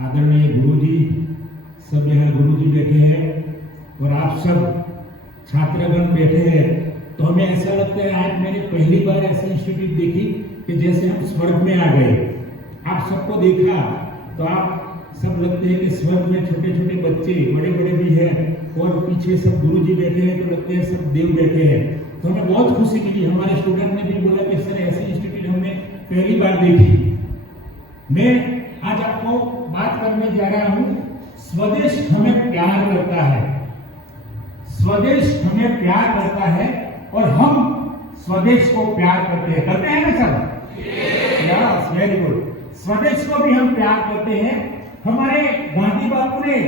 आदरणीय गुरुजी, सब यहाँ गुरुजी बैठे हैं और आप सब छात्रगण बैठे हैं, तो हमें ऐसा लगता है आज मैंने पहली बार ऐसी इंस्टीट्यूट देखी कि जैसे हम स्वर्ग में आ गए। आप सबको देखा तो आप सब लगते हैं कि स्वर्ग में छोटे छोटे बच्चे, बड़े बड़े भी हैं और पीछे सब गुरुजी बैठे हैं, तो लगते हैं सब देव बैठे हैं। तो हमें बहुत खुशी मिली। हमारे स्टूडेंट ने भी बोला कि सर ऐसी इंस्टीट्यूट हमने पहली बार देखी। मैं आज आपको बात करने जा रहा हूं, स्वदेश हमें प्यार करता है, स्वदेश हमें प्यार करता है और हम स्वदेश को प्यार करते हैं ना सब? Yes, very good. स्वदेश को भी हम प्यार करते हैं। हमारे गांधी बापू ने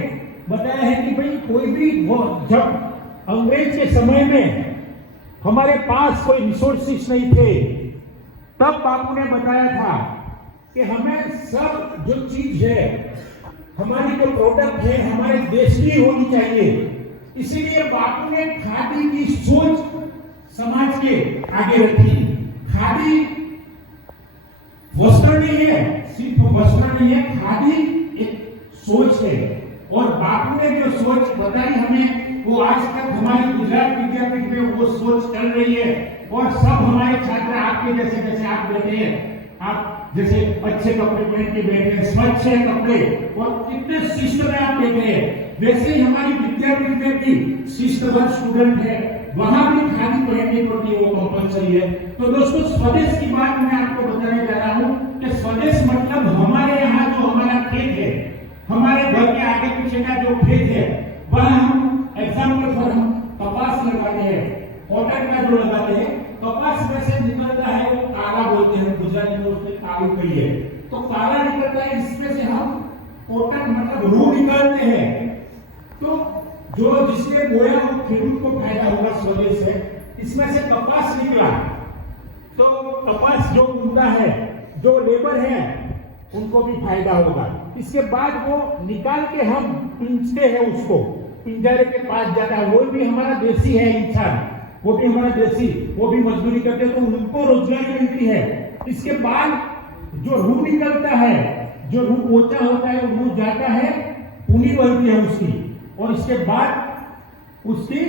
बताया है कि भाई कोई भी वो जब अंग्रेज के समय में हमारे पास कोई रिसोर्सेस नहीं थे, तब बापू ने बताया था कि हमें सब जो चीज है, हमारी जो प्रोडक्ट है, हमारे देश की होनी चाहिए। इसीलिए बापू ने खादी की सोच समाज के आगे रखी। खादी वस्त्र नहीं है, सिर्फ वस्त्र नहीं है, खादी एक सोच है। और बापू ने जो सोच बताई हमें, वो आज तक हमारे गुजरात विद्यापीठ में वो सोच चल रही है। और सब हमारे छात्र आपके जैसे जैसे आप बैठे हैं, आप जैसे अच्छे कपड़े पहन के बैठे हैं, स्वच्छ है कपड़े और कितने शिस्त में आप बैठे हैं, वैसे ही हमारी विद्यापीठ में भी शिस्तबद्ध स्टूडेंट है, वहां भी खादी पहननी पड़ती है, वो कंपलसरी है। तो दोस्तों, स्वदेश की बात मैं आपको बताने जा रहा हूं कि स्वदेश मतलब हमारे यहाँ जो हमारा खेत है, हमारे घर के आगे पीछे का जो खेत है, वह हम एग्जाम्पल पर हम कपास लगाते हैं, कॉटन का जो लगाते हैं, कपास में से निकलता है वो काला बोलते हैं, गुजराती में उसमें कालू कही है, तो काला निकलता है, इसमें से हम कॉटन मतलब रूह निकालते हैं। तो जो जिसने बोया वो खेडूत को फायदा होगा, स्वदेश है। इसमें से कपास निकला, तो कपास जो बुनता है, जो लेबर है, उनको भी फायदा होगा। इसके बाद वो निकाल के हम पींचते हैं, उसको पिंजरे के पास जाता है, वो भी हमारा देसी है इंसान, वो भी हमारा देसी, वो भी मजदूरी करते हैं, तो उनको रोजगारी मिलती है। इसके बाद जो रूह निकलता है, जो रूह पोचा होता है, वो रूह जाता है, ऊनी बनती है उसकी, और इसके बाद उसकी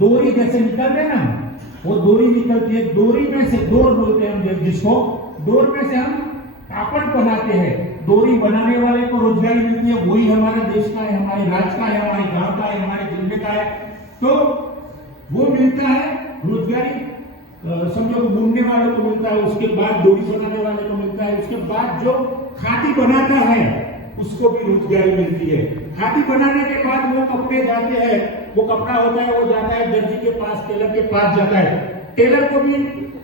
डोरी जैसे निकलते हैं ना, वो डोरी निकलती है। डोरी में से डोर बोलते हैं हम जिसको, डोर में से हम कापड़ बनाते हैं। डोरी बनाने वाले को रोजगारी मिलती है, वही हमारे देश का है, हमारे राज्य का है, हमारे गांव का है, हमारे जिले का है, तो वो मिलता है रोजगारी। समझो बुनने वाले को मिलता है, उसके बाद डोरी बनाने वाले को मिलता है, उसके बाद जो खादी बनाता है उसको भी रोजगारी मिलती है। खादी बनाने के बाद वो कपड़े जाते हैं, वो कपड़ा होता है, वो जाता है दर्जी के पास, टेलर के पास जाता है, टेलर को भी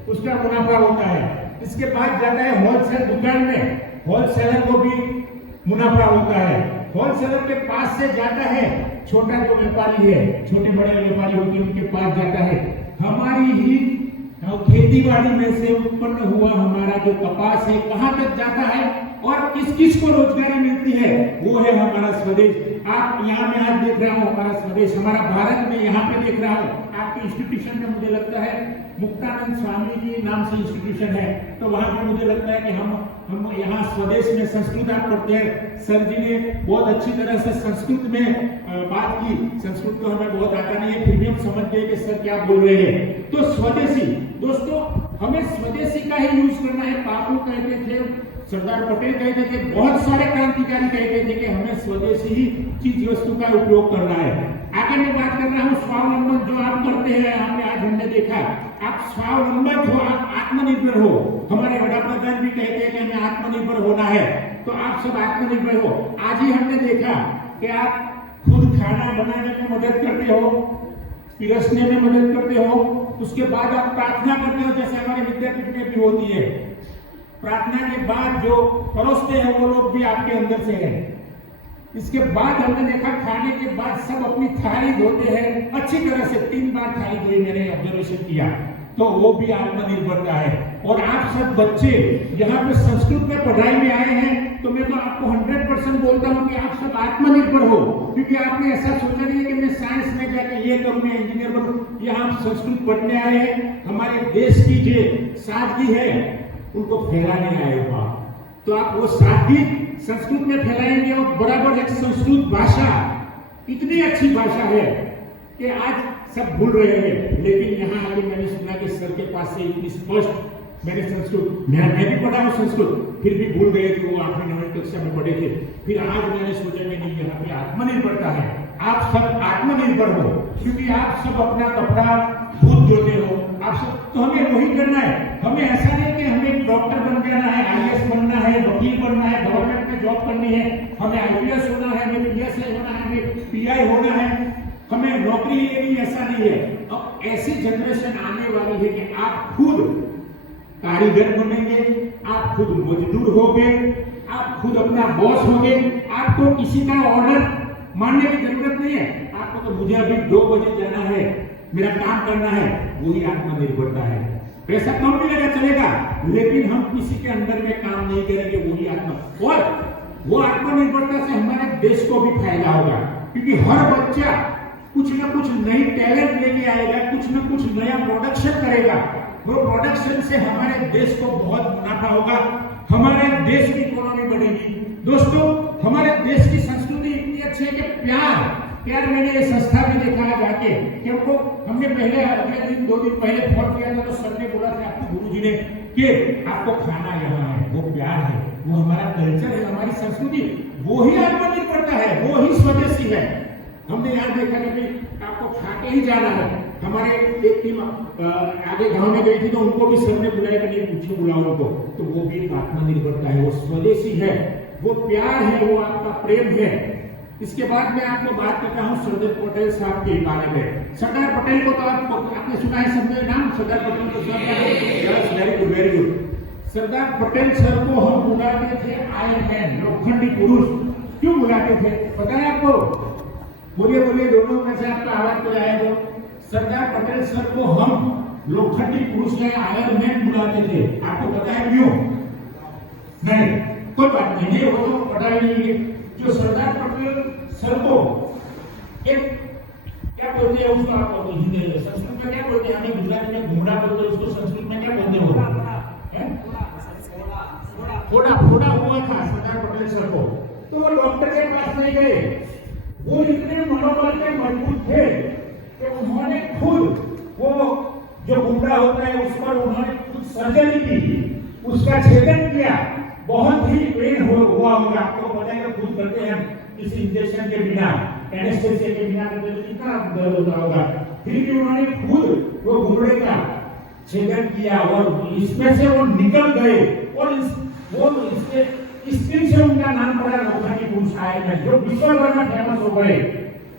उसका मुनाफा होता है। इसके बाद जाता है होलसेल दुकान में, होलसेलर को भी मुनाफा होता है। होलसेलर के पास से जाता है छोटा जो व्यापारी है, छोटे बड़े व्यापारी होते हैं, उनके पास जाता है। हमारी ही खेती बाड़ी में से उत्पन्न हुआ हमारा जो कपास है, कहां तक जाता है और किस किस को रोजगारी मिलती है, वो है हमारा स्वदेश। आप यहाँ में आज देख रहा हूँ हमारा स्वदेश, हमारा भारत में यहाँ पे देख रहा हूँ आपके इंस्टीट्यूशन में, मुझे लगता है मुक्तानंद स्वामी जी नाम से इंस्टीट्यूशन है, तो वहां पे मुझे लगता है कि हम यहाँ स्वदेश में संस्कृत आप पढ़ते हैं। सर जी ने बहुत अच्छी तरह से संस्कृत में बात की। संस्कृत तो हमें बहुत आता नहीं है, फिर भी हम समझ गए कि सर क्या बोल रहे हैं। तो स्वदेशी दोस्तों, हमें स्वदेशी का ही यूज करना है। बापू कहते थे, सरदार पटेल कहते थे, बहुत सारे क्रांतिकारी कहते थे कि हमें स्वदेशी ही चीज वस्तु का उपयोग करना है। आगे मैं बात कर रहा हूँ स्वावलंबन, जो आप करते हैं, आपने आज हमने देखा, आप स्वावलंबन हो, आप आत्मनिर्भर हो। हमारे वडाप्रधान भी कहते हैं कि हमें आत्मनिर्भर होना है, तो आप सब आत्मनिर्भर हो। आज ही हमने देखा कि आप खुद खाना बनाने में मदद करते हो, पिरसने में मदद करते हो, उसके बाद आप प्रार्थना करते हो, जैसे हमारे विद्यापीठ में भी होती है। प्रार्थना के बाद जो परोसते हैं वो लोग भी आपके अंदर से है। इसके बाद हमने देखा खाने के बाद सब अपनी थाली धोते हैं अच्छी तरह से, 3 बार थाली धोई, मैंने ऑब्जर्वेशन किया, तो वो भी आत्मनिर्भरता है। और आप सब बच्चे यहाँ पे संस्कृत में पढ़ाई में आए हैं, तो मैं तो आपको 100% बोलता हूँ कि आप सब आत्मनिर्भर हो, क्योंकि आपने ऐसा सोचा नहीं है कि मैं साइंस में जाके ये करूँ, मैं इंजीनियर बनूं। यहाँ हम संस्कृत पढ़ने आए हैं, हमारे देश की जो सादगी है उनको फैलाने आए हो आप, तो आप वो सादगी संस्कृत में फैलाएंगे और बराबर एक संस्कृत भाषा इतनी अच्छी भाषा है कि आज सब भूल रहे हैं। लेकिन यहाँ आगे मैंने सुना कि सर के पास से इतनी स्पष्ट मैंने संस्कृत मैं भी पढ़ा हूँ संस्कृत, फिर भी भूल गए थे, वो 8वीं 9वीं कक्षा में पढ़े थे। फिर आज मैंने सोचा कि नहीं, यहाँ पे आत्मनिर्भरता है, आप सब आत्मनिर्भर हो, क्योंकि आप सब अपना कपड़ा खुद धोते हो, आप सब। तो हमें वही करना है। हमें ऐसा नहीं कि हमें डॉक्टर बन जाना है, IAS बनना है, वकील बनना है, गवर्नमेंट में जॉब करनी है, हमें IPS होना है, हमें PSI होना है, हमें PI होना है, हमें नौकरी लेनी, ऐसा नहीं है। अब ऐसी जनरेशन आने वाली है कि आप खुद कारीगर बनेंगे, आप खुद मजदूर होगे, आप खुद अपना बॉस होगे, आपको किसी का ऑर्डर मानने की जरूरत नहीं है। आपको तो मुझे अभी 2 बजे जाना है, मेरा काम करना है, वही आत्मनिर्भरता है। पैसा कम मिलेगा चलेगा, लेकिन हम किसी के अंदर में काम नहीं करेंगे, वही आत्मा। और वो आत्मनिर्भरता से हमारे देश को भी फायदा होगा, क्योंकि हर बच्चा कुछ ना कुछ नई टैलेंट लेके आएगा, कुछ ना कुछ नया प्रोडक्शन करेगा। वो प्रोडक्शन से हमारे देश को बहुत मुनाफा होगा, हमारे देश की इकोनॉमी बढ़ेगी। दोस्तों, हमारे देश की संस्कृति इतनी अच्छी है कि प्यार मैंने ये संस्था में देखा है जाके, क्योंकि हमने पहले अगले दिन 2 दिन पहले फोन किया था, तो सर ने बोला था आपके गुरुजी ने कि आपको खाना यहाँ है, वो प्यार है, वो हमारा कल्चर है, हमारी संस्कृति, वो ही आत्मनिर्भरता है, वो ही स्वदेशी है। हमने यहाँ देखा कि आपको खा के ही जाना है। हमारे एक टीम आगे गांव में गई थी, तो उनको भी सर ने बुलाया कि नहीं, पूछे बुलाओ उनको, तो वो भी आत्मनिर्भरता है, वो स्वदेशी है, वो प्यार है, वो आपका प्रेम है। इसके बाद मैं आपको बात करता हूँ सरदार पटेल साहब के बारे में। सरदार पटेल को तो आपने सुना है सबने नाम, सरदार पटेल को very good. Sardar Patel sir को हम बुलाते थे आयरन मैन, लोखंडी पुरुष। क्यों बुलाते थे पता है आपको? बोलिए दोनों में से आपका आवाज कोई आया तो। सरदार पटेल सर को हम लोखंडी पुरुष या आयरन मैन बुलाते थे। आपको पता है क्यों? नहीं, कोई बात नहीं, वो तो पता ही नहीं है। जो सरदार पटेल सर को एक क्या बोलते हैं उसको, आप हिंदी में संस्कृत में क्या बोलते हैं? हमें गुजराती में घुमड़ा बोलते हैं, उसको संस्कृत में क्या बोलते हैं? फोड़ा हुआ था सरदार पटेल सर को। तो वो डॉक्टर के पास नहीं गए, वो इतने मनोबल के मजबूत थे कि उन्होंने खुद वो जो गुंडा होता है उस पर उन्होंने खुद सर्जरी की, उसका छेदन किया। बहुत ही पेन हुआ होगा, आपको पता है कि खुद करते हैं किसी इंजेक्शन के बिना, एनेस्थेसिया के बिना करते हैं, कितना दर्द होता होगा। फिर भी उन्होंने खुद वो घुंडे का छेदन किया और इसमें से वो निकल गए, और इस दिन से उनका नाम पड़ा लोखंडी पुरुष आयरन मैन, जो विश्व भर में फेमस हो गए।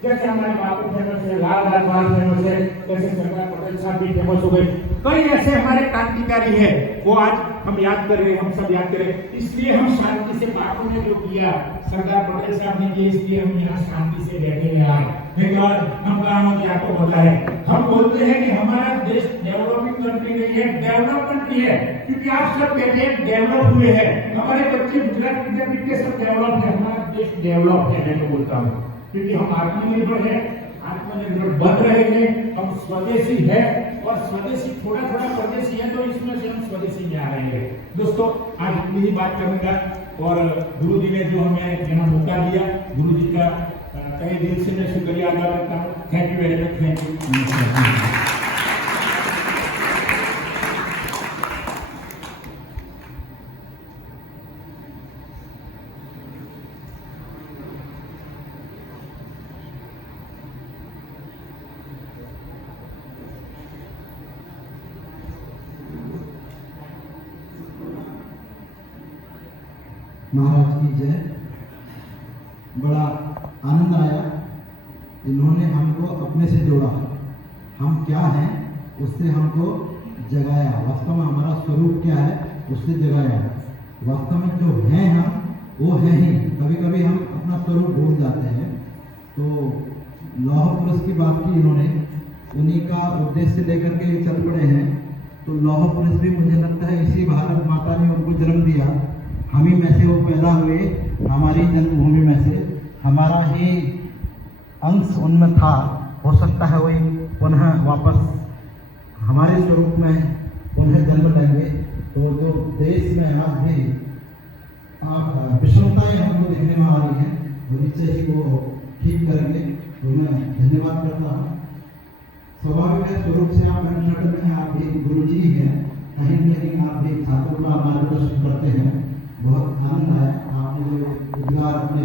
जैसे हमारे बापू फेमस है, लाल लाल फेमस है, जैसे सरदार पटेल साहब भी फेमस हो गए। कई ऐसे हमारे क्रांतिकारी हैं, वो आज हम याद कर रहे हैं, हम सब याद करें। इसलिए हम शांति से, बापू ने जो किया, सरदार पटेल साहब ने किया, इसलिए हम यहाँ शांति से बैठे हैं आज। लेकिन हम कहा कि आपको पता है, हम बोलते हैं कि हमारा देश डेवलपिंग कंट्री नहीं है, डेवलप कंट्री है, क्योंकि आप सब कहते हैं डेवलप हुए हैं। हमारे बच्चे गुजरात विद्यापीठ के सब डेवलप है, हमारा देश डेवलप है, मैं तो बोलता हूँ, क्योंकि हम आत्मनिर्भर है, आत्मनिर्भर बन रहे हैं, हम स्वदेशी है, और स्वदेशी थोड़ा परदेशी है, तो इसमें से हम स्वदेशी में आ रहे हैं। दोस्तों, आज इतनी ही बात करूंगा, और गुरु जी ने जो हमें यहाँ मौका दिया, गुरु जी का तहे दिल से मैं शुक्रिया अदा करता हूँ। Thank you very much, thank you. महाराज की जय। बड़ा आनंद आया, इन्होंने हमको अपने से जोड़ा, हम क्या हैं उससे हमको जगाया। वास्तव में हमारा स्वरूप क्या है उससे जगाया। वास्तव में जो हैं हम वो है ही। कभी कभी हम अपना स्वरूप भूल जाते हैं। तो लौह पुरुष की बात की इन्होंने, उन्हीं का उद्देश्य लेकर के चल पड़े हैं। तो लौह पुरुष भी मुझे लगता है इसी भारत माता ने उनको जन्म दिया, हम ही में से वो पैदा हुए, हमारी जन्मभूमि में से हमारा ही अंश उनमें था। हो सकता है वही पुनः वापस हमारे स्वरूप में पुनः जन्म लेंगे। तो जो देश में आज भी आप विषमताएं हमको देखने में आ रही हैं और इससे ही वो ठीक करेंगे, तो मैं धन्यवाद करता हूँ। स्वाभाविक है, स्वरूप से आप कंसल्ट में हैं, आप एक गुरु जी हैं, कहीं न कहीं आप एक छात्रों का मार्गदर्शन करते हैं। बहुत आनंद आया, आपने जो उद्गार अपने